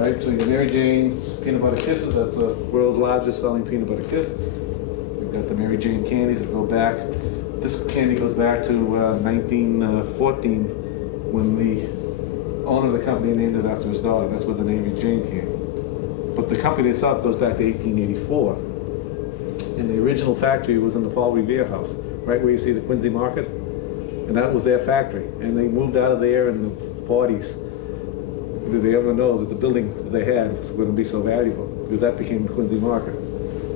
right? So you got Mary Jane Peanut Butter Kisses, that's the world's largest selling peanut butter kiss. We've got the Mary Jane candies that go back. This candy goes back to 1914 when the owner of the company named it after his daughter. That's where the Mary Jane came. But the company itself goes back to 1884. And the original factory was in the Paul Revere house, right where you see the Quincy Market. And that was their factory. And they moved out of there in the 40s. Did they ever know that the building that they had was going to be so valuable? Because that became the Quincy Market.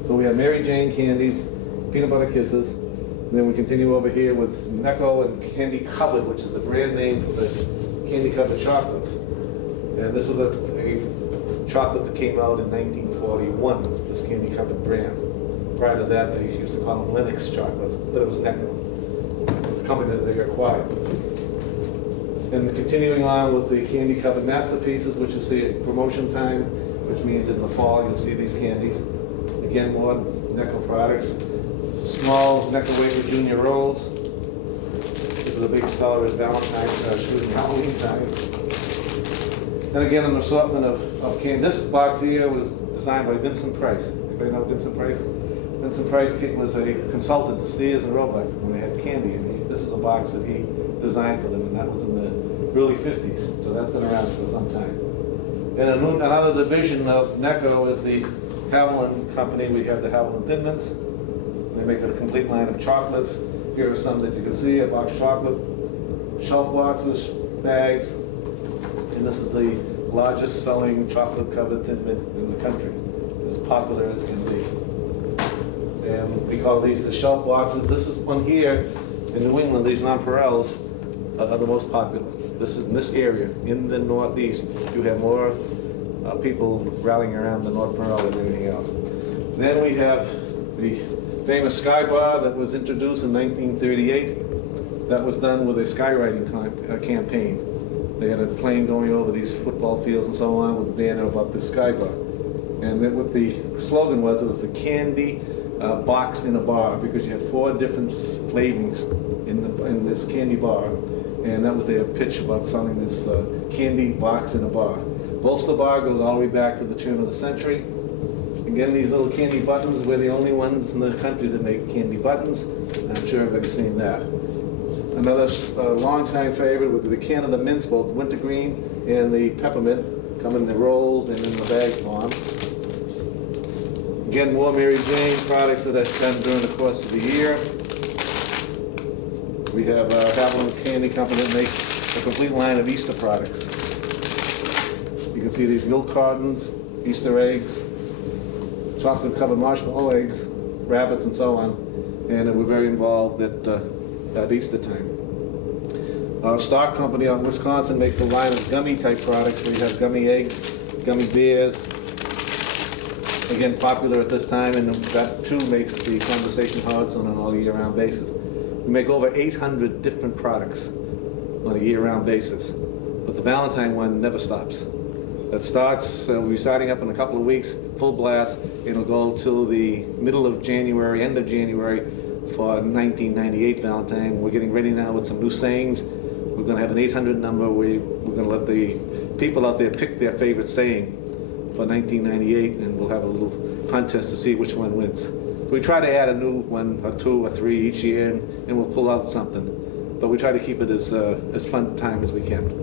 So we have Mary Jane candies, peanut butter kisses, and then we continue over here with Necco and Candy Covered, which is the brand name for the candy covered chocolates. And this was a chocolate that came out in 1941, this candy covered brand. Prior to that, they used to call them Lennox chocolates, but it was Necco. It was the company that they acquired. And continuing on with the candy covered masterpieces, which is the promotion time, which means in the fall you'll see these candies. Again, more Necco products. Small Necco Wafer Junior Rolls. This is a big seller at Halloween time. And again, an assortment of candy. This box here was designed by Vincent Price. Anybody know Vincent Price? Vincent Price was a consultant to Sears and Roebuck when they had candy, and this is a box that he designed for them, and that was in the early 50s, so that's been around for some time. And another division of Necco is the Haviland Company. We have the Haviland Thin Mints. They make a complete line of chocolates. Here are some that you can see, a box chocolate, shelf boxes, bags, and this is the largest selling chocolate covered Thin Mint in the country, as popular as can be. And we call these the shelf boxes. This is one here in New England, these nonpareils are the most popular. This is in this area, in the Northeast, you have more people rallying around the North Parel than anything else. Then we have the famous Sky Bar that was introduced in 1938. That was done with a skywriting campaign. They had a plane going over these football fields and so on with a banner about the Sky Bar. And then what the slogan was, it was the candy box in a bar, because you had 4 different flavorings in this candy bar, and that was their pitch about selling this candy box in a bar. Bolster Bar goes all the way back to the turn of the century. Again, these little candy buttons, we're the only ones in the country that make candy buttons. I'm sure everybody's seen that. Another long-time favorite with the Canada Mints, both wintergreen and the peppermint, come in the rolls and in the bag form. Again, more Mary Jane products that I've done during the course of the year. We have Haviland Candy Company that makes a complete line of Easter products. You can see these milk cartons, Easter eggs, chocolate covered marshmallow eggs, rabbits and so on. And we're very involved at Easter time. Our stock company out in Wisconsin makes a line of gummy type products. We have gummy eggs, gummy bears. Again, popular at this time, and that too makes the conversation hogs on an all year round basis. We make over 800 different products on a year round basis, but the Valentine one never stops. That starts, we'll be starting up in a couple of weeks, full blast. It'll go till the middle of January, end of January for 1998 Valentine. We're getting ready now with some new sayings. We're going to have an 800 number where we're going to let the people out there pick their favorite saying for 1998, and we'll have a little contest to see which one wins. So we try to add a new one, or 2 or 3 each year, and we'll pull out something. But we try to keep it as fun time as we can.